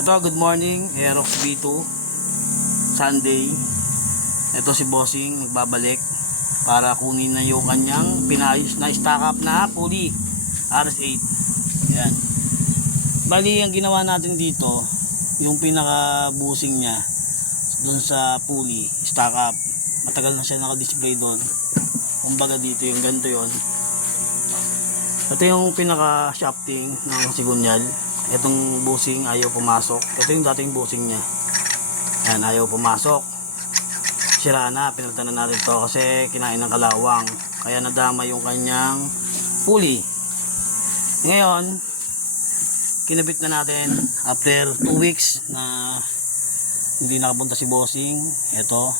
Ito, good morning, Aerox B2 Sunday. Ito si Bossing nagbabalik para kunin na yung kanyang pinayos na stock up na pulley RS8. Yan. Bali, ang ginawa natin dito, yung pinaka busing niya doon sa pulley stock up, matagal na siya naka-display doon. Kumbaga dito yung ganito yon. Ito yung pinaka shafting ng sigunyal. Itong busing ayaw pumasok. Ito yung dating busing niya. Yan, ayaw pumasok. Sira na, pinalitan na natin to kasi kinain ng kalawang. Kaya nadama yung kanyang pulley. Ngayon, kinabit na natin after 2 weeks na hindi nakapunta si Bossing. Ito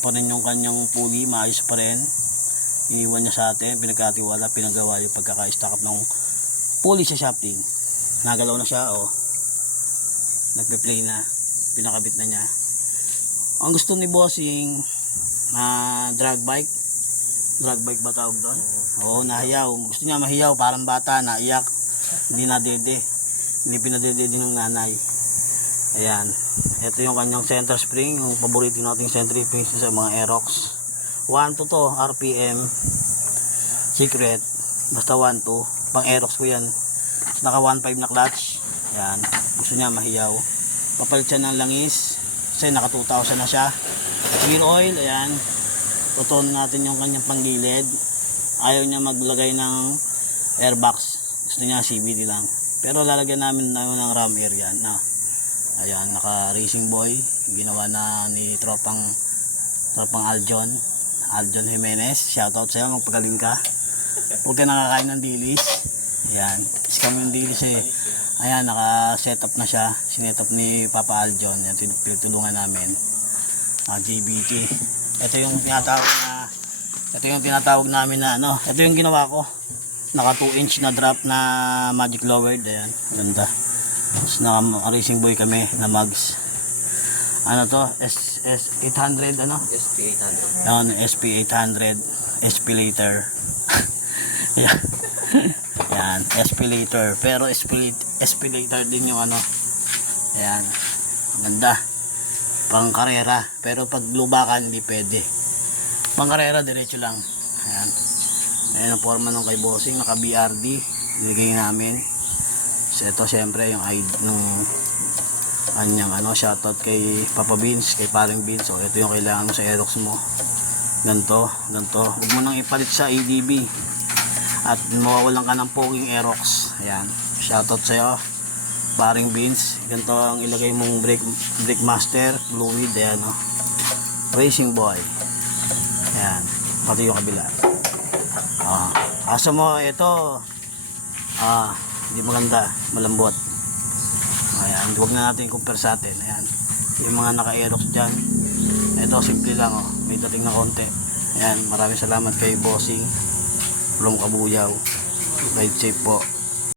pa rin yung kanyang pulley, maayos pa rin. Iniwan niya sa atin, pinagkatiwala, pinagawa yung pagkaka-stack up ng pulley sa shafting. Nagalaw na siya, oh. Nagpe-play na, pinakabit na niya. Ang gusto ni Bossing, drag bike ba tawag doon? Oo, nahiyaw. Gusto niya mahiyaw, parang bata, naiyak. Hindi nadede. Hindi pinadede din ng nanay. Ayan. Ito yung kanyang center spring, yung paborito nating centrifuge sa mga Aerox. 1 to to, RPM. Secret. Basta 1 to. Pang Aerox ko yan. Naka 1.5 na clutch. Ayan. Gusto niya mahiyaw. Papalit siya ng langis. Kasi naka 2,000 na siya. Gear oil. Ayan. Tutunan natin yung kanyang panggilid. Ayaw niya maglagay ng airbox. Gusto niya CVT lang. Pero lalagyan namin ng ram air yan. Ayan. Naka Racing Boy. Ginawa na ni tropang Aljon Jimenez. Shoutout sa'yo. Magpagaling ka. Huwag ka nakakain ng dilis. Ayan, scam yung dilis eh. Ayan, naka-setup na siya. Sinetup ni Papa Aljon. Yan, pinagtulungan namin. JBT. Ito yung tinatawag namin na ano. Ito yung ginawa ko. Naka 2-inch na drop na magic lowered. Ayan, ganda. Tapos naka-racing boy kami na mags. Ano to? S800 ano? SP800. Yan, SP800. SP-later. Ayan. Yan, SP-later. Pero SP-later din yung ano. Ayan. Ganda. Pang karera. Pero pag lubakan, hindi pwede. Pang karera, diretso lang. Ayan. Ayan ang forma nung kay Bossing. Naka BRD. Nilagay namin. So, ito syempre yung ID nung kanyang ano, shoutout kay Papa Beans, kay Paring Beans. So, ito yung kailangan mo sa Aerox mo. Ganto. Huwag mo nang ipalit sa ADB. At mawawalan ka ng poging Aerox. Ayan, shoutout sa'yo Paring Beans. Ganito ang ilagay mong brake master fluid. Ayan, oh. Racing Boy. Ayan, pati yung kabila. Kaso mo ito hindi maganda, malambot. Ayan, huwag na natin compare sa atin. Ayan, yung mga naka Aerox dyan, ito simple lang, oh. May dating na konti. Ayan, maraming salamat kay Bossing from Kabuyaw. Ride safe po.